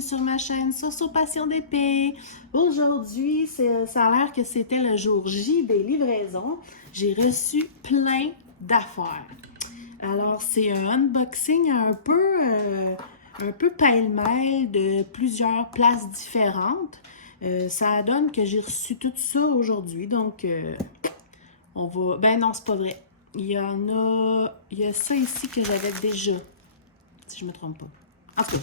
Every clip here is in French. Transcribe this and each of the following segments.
bienvenue sur ma chaîne Soso Passion d'épée. Aujourd'hui, ça a l'air que c'était le jour J des livraisons. J'ai reçu plein d'affaires. Alors, c'est un unboxing un peu pêle-mêle de plusieurs places différentes. Ça donne que j'ai reçu tout ça aujourd'hui, donc on va... Ben non, c'est pas vrai. Il y a ça ici que j'avais déjà, si je me trompe pas. En tout cas,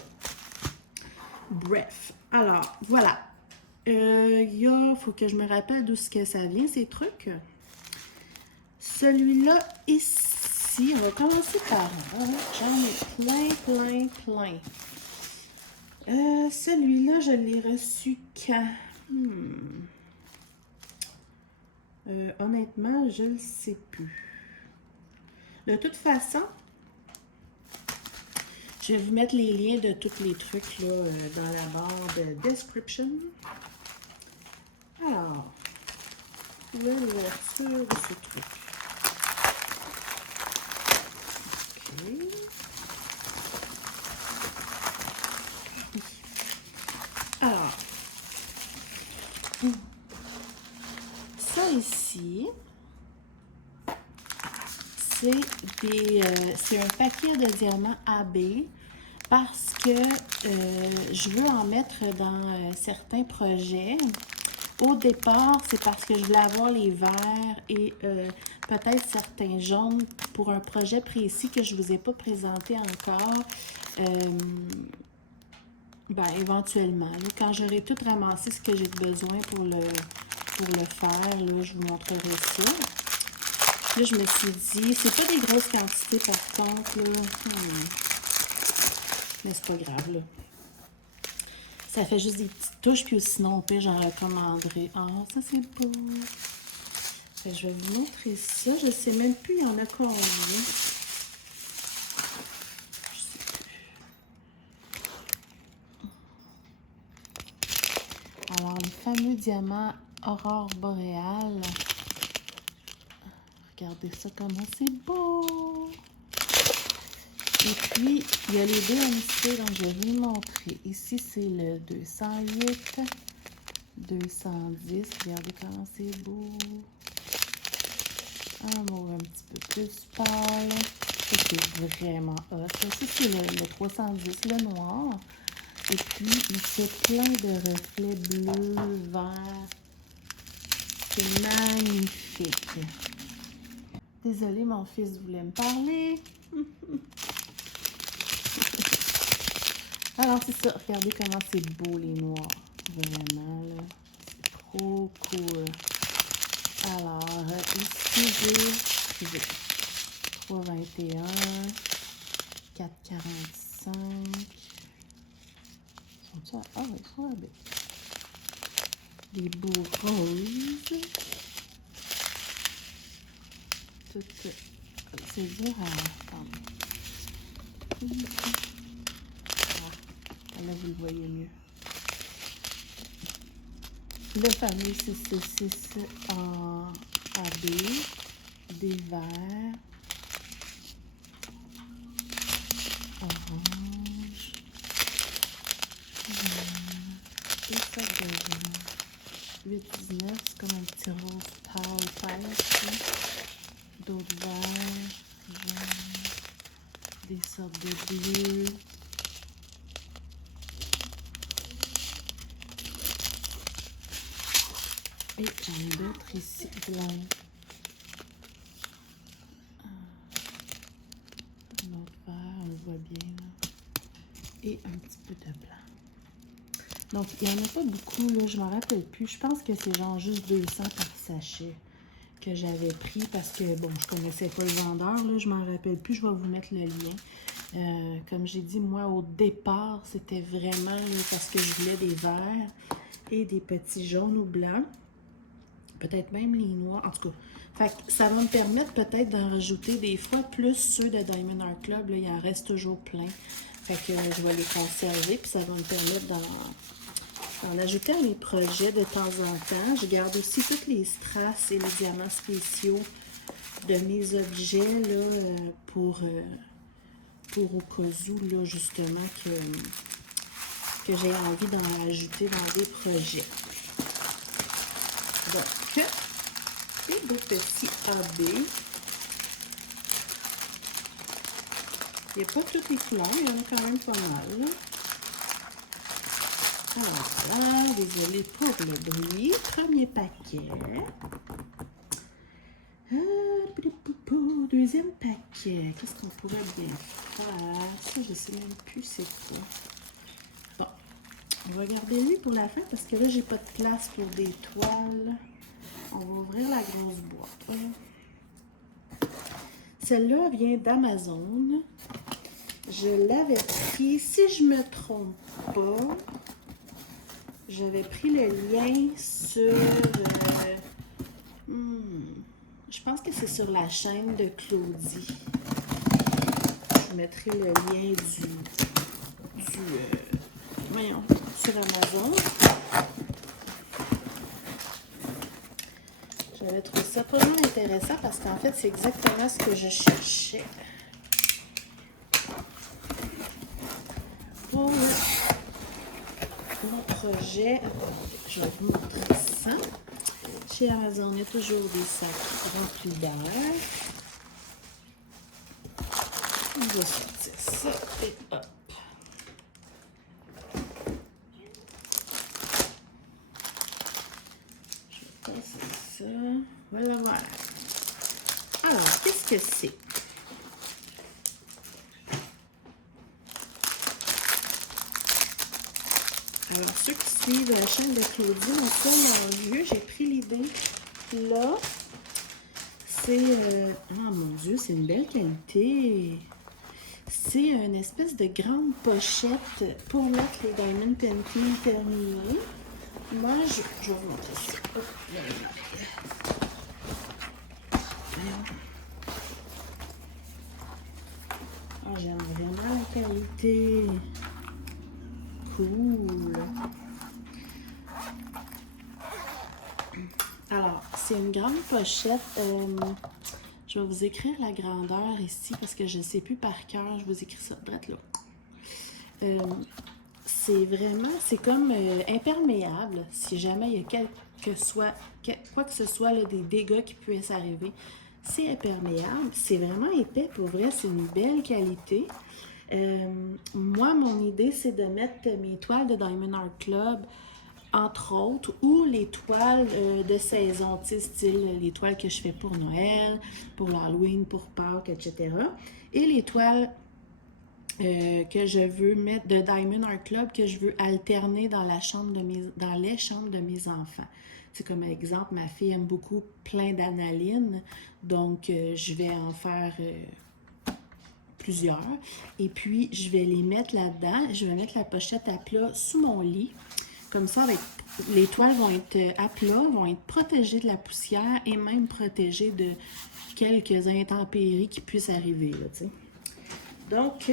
bref. Alors, voilà. Faut que je me rappelle d'où ce que ça vient, ces trucs. Celui-là, ici, on va commencer par un. J'en ai plein. Celui-là, je l'ai reçu quand? Honnêtement, je ne sais plus. De toute façon, je vais vous mettre les liens de tous les trucs là, dans la barre de description. Alors, où est l'ouverture de ce truc? OK. Alors, ça ici, c'est un paquet de diamants AB parce que je veux en mettre dans certains projets. Au départ, c'est parce que je voulais avoir les verts et peut-être certains jaunes pour un projet précis que je ne vous ai pas présenté encore. Éventuellement, là, quand j'aurai tout ramassé ce que j'ai besoin pour le faire, là, je vous montrerai ça. Là, je me suis dit, c'est pas des grosses quantités par contre, là. Mais c'est pas grave, là. Ça fait juste des petites touches, puis sinon, au pire, j'en recommanderais. Ah, ça, c'est beau. Fait que je vais vous montrer ça. Je sais même plus, il y en a combien. Je sais plus. Alors, les fameux diamants Aurore boréale. Regardez ça, comment c'est beau! Et puis, il y a les DMC, donc je vais vous montrer. Ici, c'est le 208, 210. Regardez comment c'est beau. Un mauve un petit peu plus pâle. Ça, c'est vraiment hot. Ça, c'est le 310, le noir. Et puis, il fait plein de reflets bleus, verts. C'est magnifique. Désolée, mon fils voulait me parler. Alors, c'est ça. Regardez comment c'est beau, les noirs. Vraiment, là. C'est trop cool. Alors, ici, j'ai 321, 445. Sont-ils? Ah, ils sont là bas. Des beaux roses. Tout, c'est dur à attendre. Là, vous le voyez mieux. Le fameux 666 en AB, des verts, orange, et ça de 8-19, c'est comme un petit rose pâle pêche. D'autres verts, jaunes, des sortes de bleus. Et j'en ai d'autres ici, blancs. Un autre vert, on le voit bien là. Et un petit peu de blanc. Donc, il n'y en a pas beaucoup, là, je m'en rappelle plus. Je pense que c'est genre juste 200 par sachet que j'avais pris parce que, bon, je connaissais pas le vendeur, là, je m'en rappelle plus. Je vais vous mettre le lien. Comme j'ai dit, moi, au départ, c'était vraiment là, parce que je voulais des verts et des petits jaunes ou blancs. Peut-être même les noirs. En tout cas, fait que ça va me permettre peut-être d'en rajouter des fois plus ceux de Diamond Art Club. Là, il en reste toujours plein. Fait que je vais les conserver. Puis ça va me permettre d'en ajouter à mes projets de temps en temps. Je garde aussi toutes les strass et les diamants spéciaux de mes objets là, pour au cas où, là, justement, que j'ai envie d'en rajouter dans des projets. Donc, des beaux petits AB. Il n'y a pas toutes les couleurs, il y en a quand même pas mal. Là. Alors voilà, désolée pour le bruit. Premier paquet. Deuxième paquet. Qu'est-ce qu'on pourrait bien faire? Ça, je ne sais même plus c'est quoi. Bon, on va garder lui pour la fin parce que là, j'ai pas de place pour des toiles. On va ouvrir la grosse boîte. Celle-là vient d'Amazon. Je l'avais pris, si je me trompe pas, j'avais pris le lien sur... je pense que c'est sur la chaîne de Claudie. Je mettrai le lien voyons, sur Amazon. J'avais trouvé ça pas mal intéressant parce qu'en fait, c'est exactement ce que je cherchais. Pour mon projet, attendez, je vais vous montrer ça. Chez Amazon, il y a toujours des sacs remplis d'air. On va sortir ça et hop. Je vais passer ça. Voilà, voilà. Alors, qu'est-ce que c'est? Alors, ceux qui suivent la chaîne de Claudie, mon vieux, j'ai pris l'idée. Là, c'est... oh mon Dieu, c'est une belle qualité. C'est une espèce de grande pochette pour mettre les Diamond Painting terminés. Moi, je vais vous montrer ça. Oh, j'aime vraiment la qualité. Cool. Alors, c'est une grande pochette. Je vais vous écrire la grandeur ici parce que je ne sais plus par cœur. Je vous écris ça direct là. C'est vraiment, c'est comme imperméable. Si jamais il y a quoi que ce soit, là, des dégâts qui puissent arriver, c'est imperméable. C'est vraiment épais. Pour vrai, c'est une belle qualité. Moi, mon idée, c'est de mettre mes toiles de Diamond Art Club, entre autres, ou les toiles de saison, tu sais, style les toiles que je fais pour Noël, pour l'Halloween, pour Pâques, etc. Et les toiles que je veux mettre de Diamond Art Club, que je veux alterner dans les chambres de mes enfants. C'est comme exemple, ma fille aime beaucoup plein d'analine, donc je vais en faire... plusieurs. Et puis, je vais les mettre là-dedans. Je vais mettre la pochette à plat sous mon lit. Comme ça, les toiles vont être à plat, vont être protégées de la poussière et même protégées de quelques intempéries qui puissent arriver. Là, t'sais. Donc,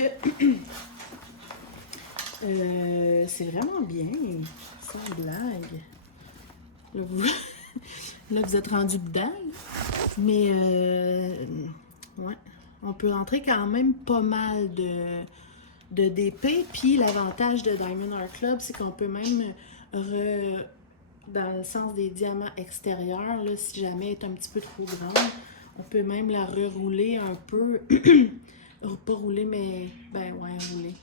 c'est vraiment bien. Sans blague. Là, vous êtes rendu dedans. Mais, ouais. On peut entrer quand même pas mal de DP. Puis l'avantage de Diamond Art Club, c'est qu'on peut même, dans le sens des diamants extérieurs, là, si jamais elle est un petit peu trop grande, on peut même la rerouler un peu. Pas rouler, mais, ben ouais, rouler.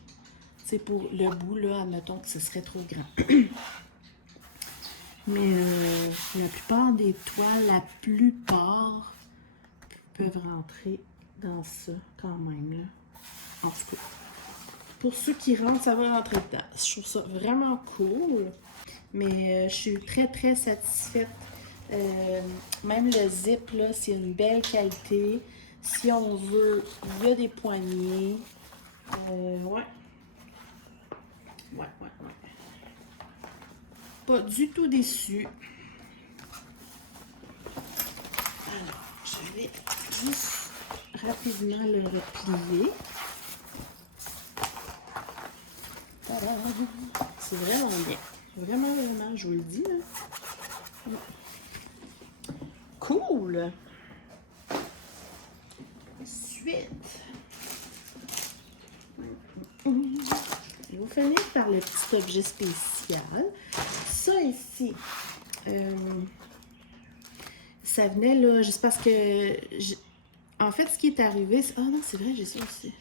C'est pour le bout, là, admettons que ce serait trop grand. Mais la plupart des toiles, la plupart peuvent rentrer dans ça quand même, là. En tout cas, pour ceux qui rentrent, ça va rentrer dedans. Je trouve ça vraiment cool, mais je suis très, très satisfaite. Même le zip, là, c'est une belle qualité. Si on veut, il y a des poignées. Ouais. Ouais. Pas du tout déçue. Alors, je vais juste rapidement le replier. C'est vraiment bien. Vraiment, vraiment, je vous le dis. Là. Cool! Ensuite, vais finir par le petit objet spécial. Ça ici, ça venait là, juste parce que... En fait, ce qui est arrivé... Ah non, c'est vrai, j'ai ça aussi.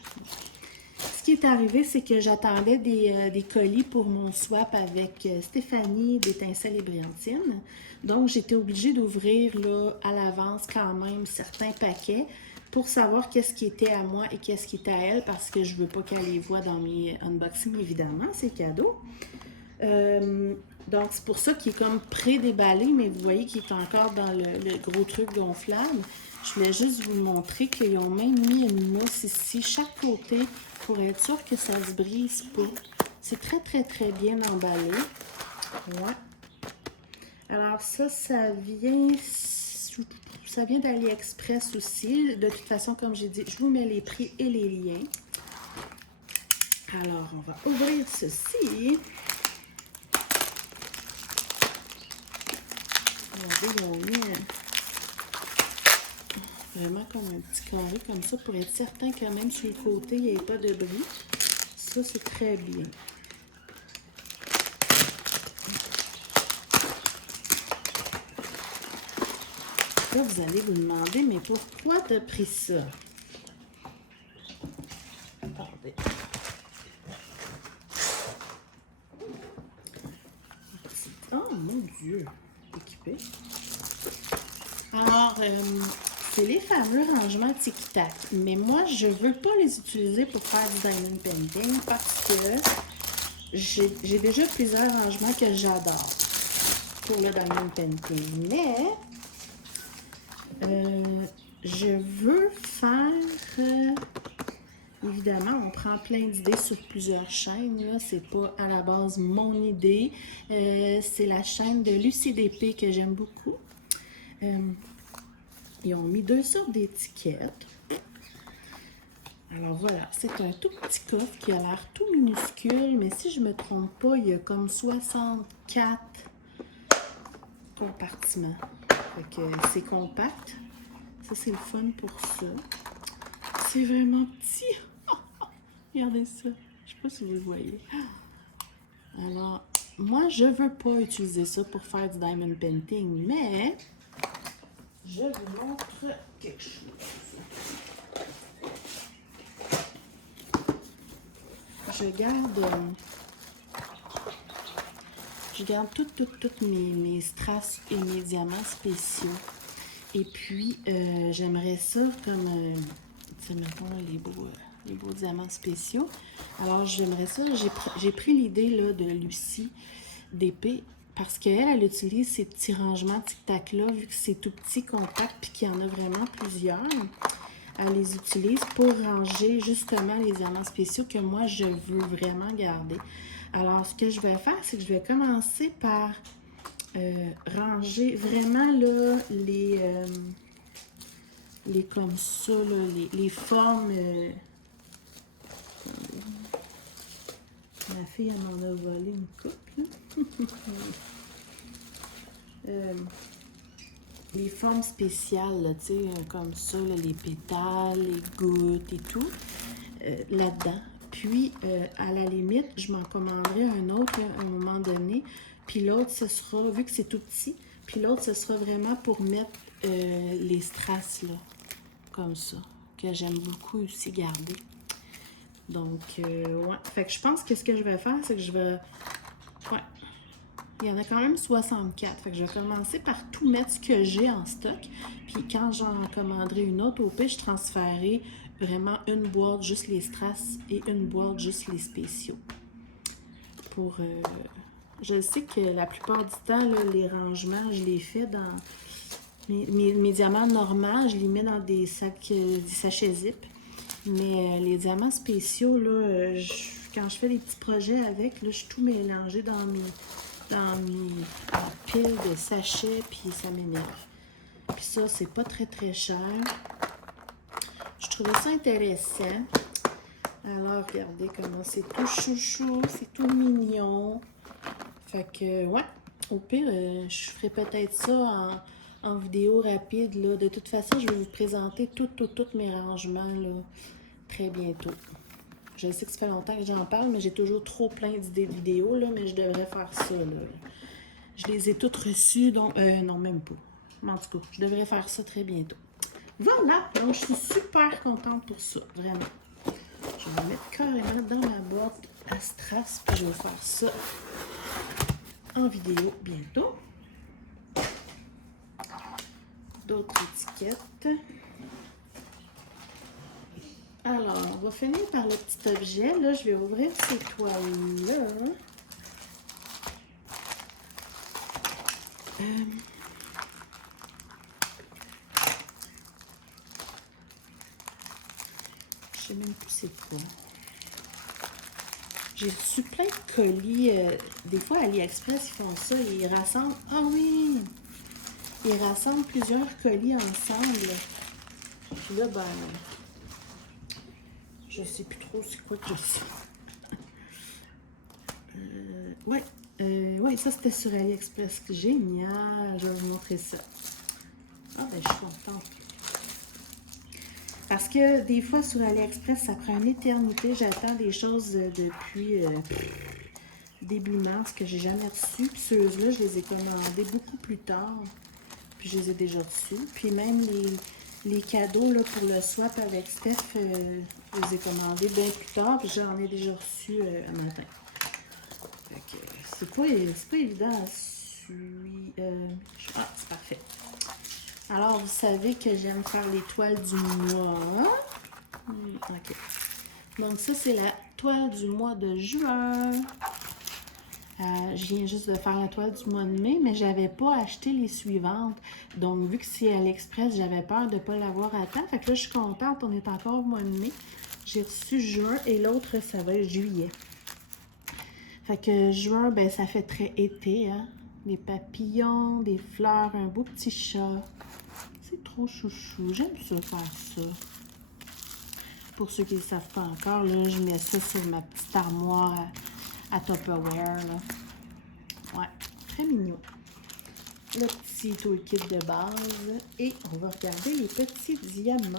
Ce qui est arrivé, c'est que j'attendais des colis pour mon swap avec Stéphanie d'Étincelles et Brillantine. Donc, j'étais obligée d'ouvrir là à l'avance quand même certains paquets pour savoir qu'est-ce qui était à moi et qu'est-ce qui était à elle parce que je veux pas qu'elle les voie dans mes unboxings, évidemment, c'est cadeau. Donc, c'est pour ça qu'il est comme pré-déballé, mais vous voyez qu'il est encore dans le gros truc gonflable. Je voulais juste vous montrer qu'ils ont même mis une mousse ici, chaque côté, pour être sûr que ça ne se brise pas. C'est très, très, très bien emballé. Ouais. Alors ça vient d'AliExpress aussi. De toute façon, comme j'ai dit, je vous mets les prix et les liens. Alors, on va ouvrir ceci. Regardez, on met vraiment comme un petit carré comme ça pour être certain que même sur le côté, il n'y ait pas de bris. Ça, c'est très bien. Là, vous allez vous demander, mais pourquoi tu as pris ça? Attendez. Oh mon Dieu! Équipé. Alors, c'est les fameux rangements tic-tac. Mais moi, je ne veux pas les utiliser pour faire du diamond painting parce que j'ai déjà plusieurs rangements que j'adore pour le diamond painting. Mais je veux faire... évidemment, on prend plein d'idées sur plusieurs chaînes. C'est pas à la base mon idée. C'est la chaîne de LuciDP que j'aime beaucoup. Ils ont mis 2 sortes d'étiquettes. Alors voilà, c'est un tout petit coffre qui a l'air tout minuscule, mais si je ne me trompe pas, il y a comme 64 compartiments. Fait que c'est compact. Ça, c'est le fun pour ça. C'est vraiment petit. Regardez ça. Je ne sais pas si vous le voyez. Alors, moi, je ne veux pas utiliser ça pour faire du diamond painting, mais je vous montre quelque chose. Je garde toutes mes strass et mes diamants spéciaux. Et puis, j'aimerais ça comme, mettons les beaux diamants spéciaux. Alors, j'aimerais ça, j'ai pris l'idée là de Lucie d'épée parce qu'elle utilise ces petits rangements tic-tac-là, vu que c'est tout petit, compact, puis qu'il y en a vraiment plusieurs. Elle les utilise pour ranger justement les diamants spéciaux que moi, je veux vraiment garder. Alors, ce que je vais faire, c'est que je vais commencer par ranger vraiment là, les comme ça, là, les formes. Ma fille, elle m'en a volé une coupe. Les formes spéciales, tu sais, comme ça, là, les pétales, les gouttes et tout, là-dedans. Puis, à la limite, je m'en commanderai un autre là, à un moment donné. Puis l'autre, ce sera, vu que c'est tout petit, puis l'autre, ce sera vraiment pour mettre les strass, là, comme ça, que j'aime beaucoup aussi garder. Donc, ouais. Fait que je pense que ce que je vais faire, c'est que je vais... Ouais. Il y en a quand même 64. Fait que je vais commencer par tout mettre ce que j'ai en stock. Puis quand j'en commanderai une autre, au pire, je transférerai vraiment une boîte juste les strass et une boîte juste les spéciaux. Pour... je sais que la plupart du temps, là, les rangements, je les fais dans... Mes diamants normaux, je les mets dans des sacs, des sachets zip. Mais les diamants spéciaux, là, quand je fais des petits projets avec, là, je suis tout mélangée dans mes piles de sachets, puis ça m'énerve. Puis ça, c'est pas très très cher. Je trouvais ça intéressant. Alors, regardez comment c'est tout chouchou, c'est tout mignon. Fait que, ouais, au pire, je ferai peut-être ça en vidéo rapide, là. De toute façon, je vais vous présenter tous mes rangements, là, très bientôt. je sais que ça fait longtemps que j'en parle, mais j'ai toujours trop plein d'idées de vidéos, là, mais je devrais faire ça, là. Je les ai toutes reçues, donc... non, même pas. Mais en tout cas, je devrais faire ça très bientôt. Voilà! Donc, je suis super contente pour ça, vraiment. Je vais mettre carrément dans ma boîte à strass, puis je vais faire ça en vidéo bientôt. D'autres étiquettes. Alors, on va finir par le petit objet. Là, je vais ouvrir ces toiles-là. Je sais même plus c'est quoi. J'ai reçu plein de colis. Des fois, à AliExpress, ils font ça. Ils rassemblent... Ah oui! Ils rassemblent plusieurs colis ensemble. Puis là, ben... je sais plus trop c'est quoi que je sais. Ouais, ça c'était sur AliExpress. Génial! Je vais vous montrer ça. Ah ben, je suis contente. Parce que des fois, sur AliExpress, ça prend une éternité. J'attends des choses depuis début mars que j'ai jamais reçues. Puis ceux-là, je les ai commandés beaucoup plus tard. Puis je les ai déjà reçus. Puis même les cadeaux là, pour le swap avec Steph, je les ai commandés bien plus tard. Puis j'en ai déjà reçu un matin. C'est pas évident à suivre. Ah, c'est parfait. Alors, vous savez que j'aime faire les toiles du mois. OK. Donc, ça, c'est la toile du mois de juin. Je viens juste de faire la toile du mois de mai, mais je n'avais pas acheté les suivantes. Donc, vu que c'est à l'Express, j'avais peur de ne pas l'avoir à temps. Fait que là, je suis contente. On est encore au mois de mai. J'ai reçu juin et l'autre, ça va être juillet. Fait que juin, ben, ça fait très été, hein. Des papillons, des fleurs, un beau petit chat. C'est trop chouchou. J'aime ça faire ça. Pour ceux qui ne le savent pas encore, là, je mets ça sur ma petite armoire à Tupperware. Là. Ouais, très mignon. Le petit toolkit de base. Et on va regarder les petits diamants.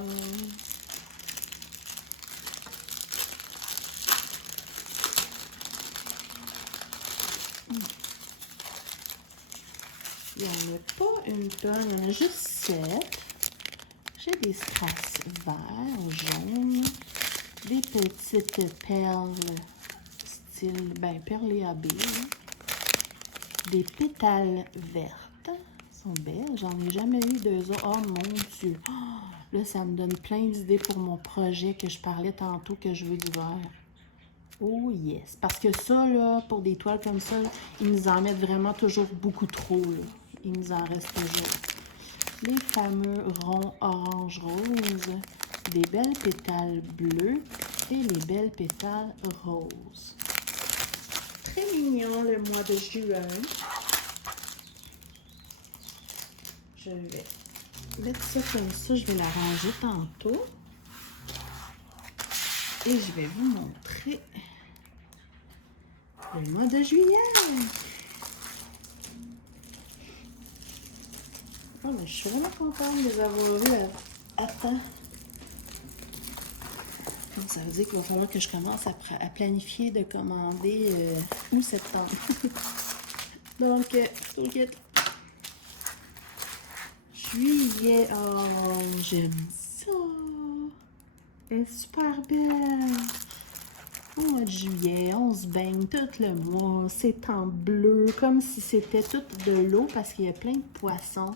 Il n'y en a pas une tonne, il y en a juste 7. J'ai des strass verts, jaunes, des petites perles style, perles et abeilles, des pétales vertes. Elles sont belles, j'en ai jamais eu 2 autres. Oh mon Dieu! Oh, là, ça me donne plein d'idées pour mon projet que je parlais tantôt que je veux d'hiver. Oh yes! Parce que ça, là, pour des toiles comme ça, ils nous en mettent vraiment toujours beaucoup trop. Là. Il nous en reste toujours. Les fameux ronds orange-rose, des belles pétales bleus et les belles pétales roses. Très mignon le mois de juin. Je vais mettre ça comme ça, je vais la ranger tantôt. Et je vais vous montrer le mois de juillet. Oh, mais je suis vraiment contente de les avoir vus à temps. Donc, ça veut dire qu'il va falloir que je commence à planifier de commander août-septembre. Donc, juillet. Oh, j'aime ça. Elle est super belle. Au mois de juillet, on se baigne tout le mois. C'est en bleu, comme si c'était tout de l'eau parce qu'il y a plein de poissons.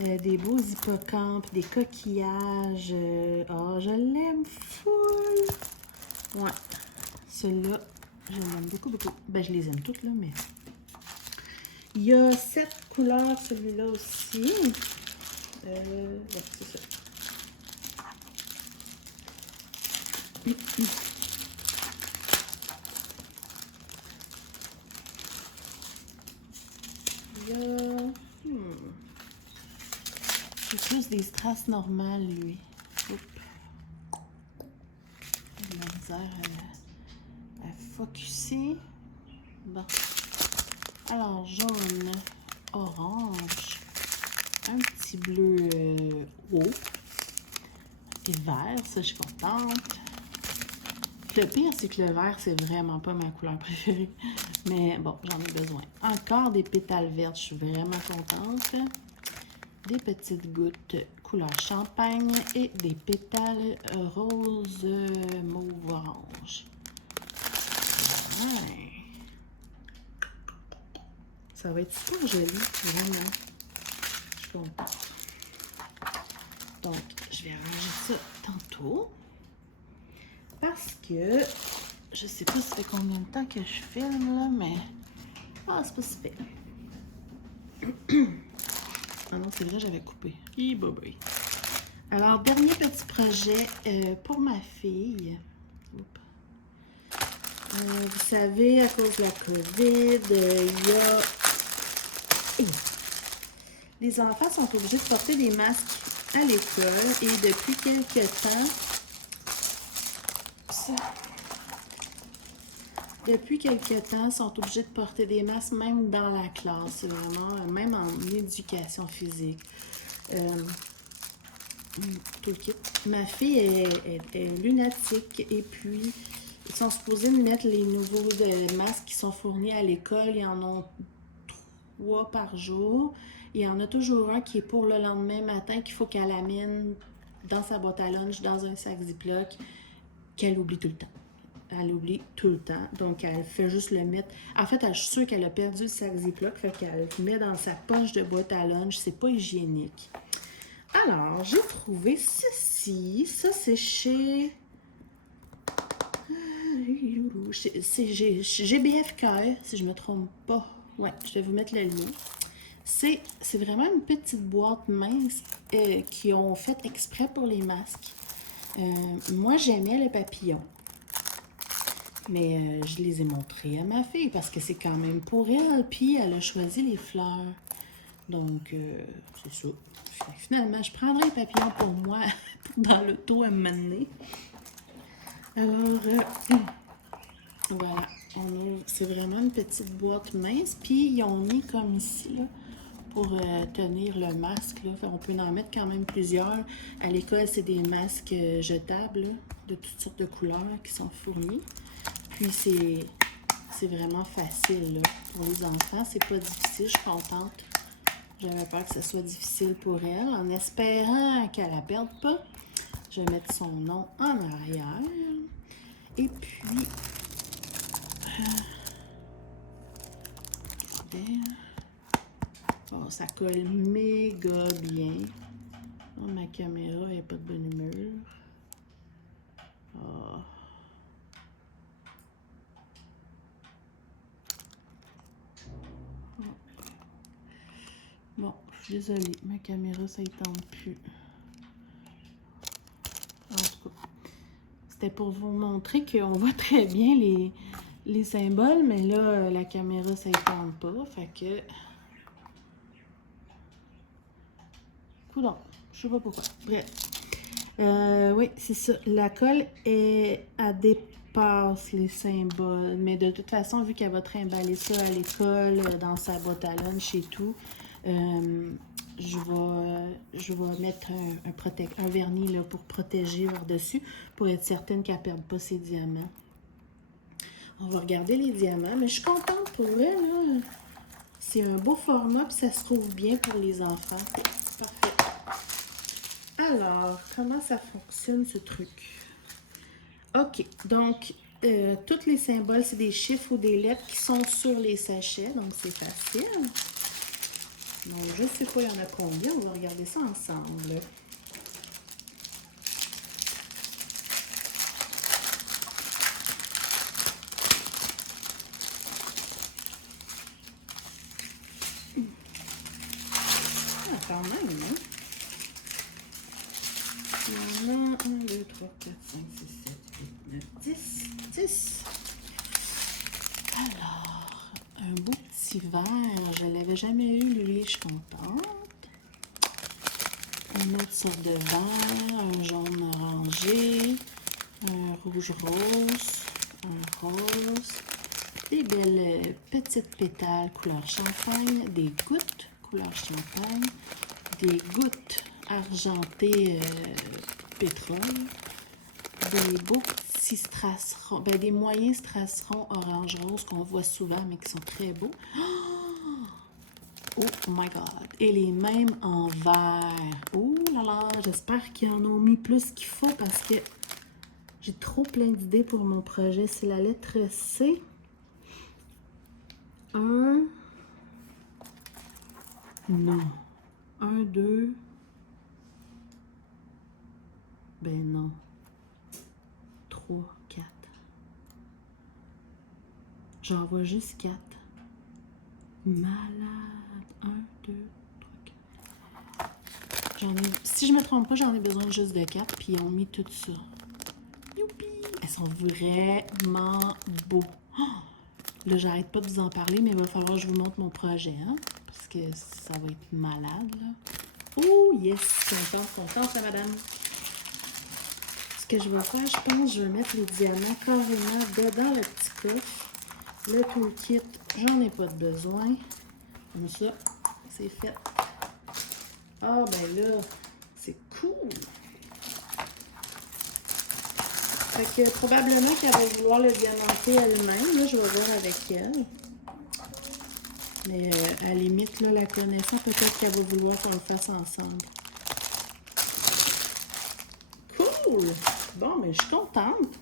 Des beaux hippocampes, des coquillages. Oh, je l'aime full. Ouais, celui-là, je l'aime beaucoup, beaucoup. Ben, je les aime toutes, là, mais... Il y a 7 couleurs, celui-là aussi. Ouais, c'est ça. Il y a... C'est plus des strass normales, lui. Oups. Il a la misère à focusser. Bon. Alors, jaune, orange, un petit bleu haut et vert, ça je suis contente. Le pire, c'est que le vert, c'est vraiment pas ma couleur préférée. Mais bon, j'en ai besoin. Encore des pétales vertes, je suis vraiment contente. Des petites gouttes couleur champagne et des pétales rose mauve orange. Ouais. Ça va être super joli, vraiment. Je suis contente. Donc, je vais arranger ça tantôt. Parce que je sais pas ça fait combien de temps que je filme là, mais c'est pas si pire. Ah non, c'est vrai, j'avais coupé. Alors, dernier petit projet pour ma fille. Vous savez, à cause de la COVID, il y a... Les enfants sont obligés de porter des masques à l'école et depuis quelques temps, sont obligés de porter des masques même dans la classe, vraiment, même en éducation physique. Tout le kit. Ma fille est lunatique et puis ils sont supposés de mettre les nouveaux masques qui sont fournis à l'école. Ils en ont 3 par jour. Il y en a toujours un qui est pour le lendemain matin qu'il faut qu'elle amène dans sa boîte à lunch, dans un sac Ziploc, qu'elle oublie tout le temps. Elle oublie tout le temps. Donc, elle fait juste le mettre. En fait, je suis sûre qu'elle a perdu le sac Ziploc, fait qu'elle le met dans sa poche de boîte à lunch. C'est pas hygiénique. Alors, j'ai trouvé ceci. Ça, c'est chez... C'est GBFK, si je ne me trompe pas. Ouais, je vais vous mettre le lien. C'est vraiment une petite boîte mince qu'ils ont fait exprès pour les masques. Moi, j'aimais le papillon. Mais je les ai montrés à ma fille parce que c'est quand même pour elle. Puis, elle a choisi les fleurs. Donc, c'est ça. Finalement, je prendrai le papillon pour moi dans l'auto à me mener. Alors, voilà. C'est vraiment une petite boîte mince. Puis, ils ont mis comme ici, là, pour tenir le masque. Là. On peut en mettre quand même plusieurs. À l'école, c'est des masques jetables là, de toutes sortes de couleurs qui sont fournis. Puis, c'est vraiment facile là, pour les enfants. C'est pas difficile, je suis contente. J'avais peur que ce soit difficile pour elle. En espérant qu'elle ne la perde pas, je vais mettre son nom en arrière. Et puis, regardez. Oh, ça colle méga bien. Oh, ma caméra n'est pas de bonne humeur. Oh. Bon, je suis désolée, ma caméra, ça ne tente plus. En tout cas, c'était pour vous montrer qu'on voit très bien les symboles, mais là, la caméra, ça ne tente pas. Fait que... Coudonc, je sais pas pourquoi. Bref. Oui, c'est ça. La colle, elle dépasse les symboles. Mais de toute façon, vu qu'elle va trimballer ça à l'école, dans sa boîte à lunch et tout, je vais mettre un vernis là, pour protéger par-dessus, pour être certaine qu'elle ne perde pas ses diamants. On va regarder les diamants, mais je suis contente pour elle. C'est un beau format, puis ça se trouve bien pour les enfants. Parfait. Alors, comment ça fonctionne ce truc? OK, donc, tous les symboles, c'est des chiffres ou des lettres qui sont sur les sachets, donc c'est facile. Donc, je ne sais pas, il y en a combien, on va regarder ça ensemble. Ah, quand même, hein? Il y en a 1, 2, 3, 4, 5, 6, 7, 8, 9, 10. 10. Alors, un beau petit verre. Je ne l'avais jamais eu, lui. Je suis contente. Un autre sorte de verre. Un jaune orangé. Un rouge rose. Un rose. Des belles petites pétales couleur champagne. Des gouttes couleur champagne. Des gouttes argentées pétrole. des beaux petits strass-ronds, ben des moyens strass-ronds orange-rose qu'on voit souvent, mais qui sont très beaux. Oh my God! Et les mêmes en vert. Oh là là! J'espère qu'ils en ont mis plus qu'il faut parce que j'ai trop plein d'idées pour mon projet. C'est la lettre C. Un. Non. 1, 2. Ben non. 3, 4. J'en vois juste 4. Malade. 1, 2, 3, 4. Si je me trompe pas, j'en ai besoin juste de 4. Puis ils ont mis tout ça. Youpi! Elles sont vraiment beaux. Oh! Là, j'arrête pas de vous en parler, mais il va falloir que je vous montre mon projet. Hein? Parce que ça va être malade, là. Oh, yes! Contente, la madame. Ce que je vais faire, je pense, je vais mettre les diamants carrément dedans le petit coffre. Le toolkit, j'en ai pas de besoin. Comme ça, c'est fait. Ah, ben là, c'est cool! Fait que probablement qu'elle va vouloir le diamanter elle-même. Là, je vais voir avec elle. Mais à la limite, là, la connaissant, peut-être qu'elle va vouloir qu'on le fasse ensemble. Cool! Bon, mais je suis contente.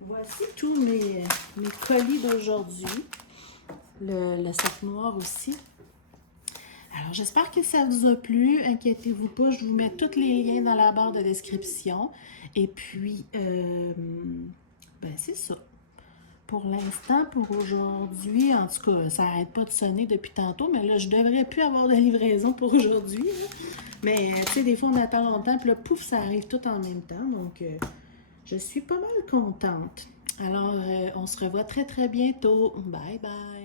Voici tous mes colis d'aujourd'hui. Le sac noir aussi. Alors, j'espère que ça vous a plu. Inquiétez-vous pas, je vous mets tous les liens dans la barre de description. Et puis, ben c'est ça. Pour l'instant, pour aujourd'hui, en tout cas, ça n'arrête pas de sonner depuis tantôt, mais là, je devrais plus avoir de livraison pour aujourd'hui. Mais, tu sais, des fois, on attend longtemps, puis là, pouf, ça arrive tout en même temps. Donc, je suis pas mal contente. Alors, on se revoit très, très bientôt. Bye, bye!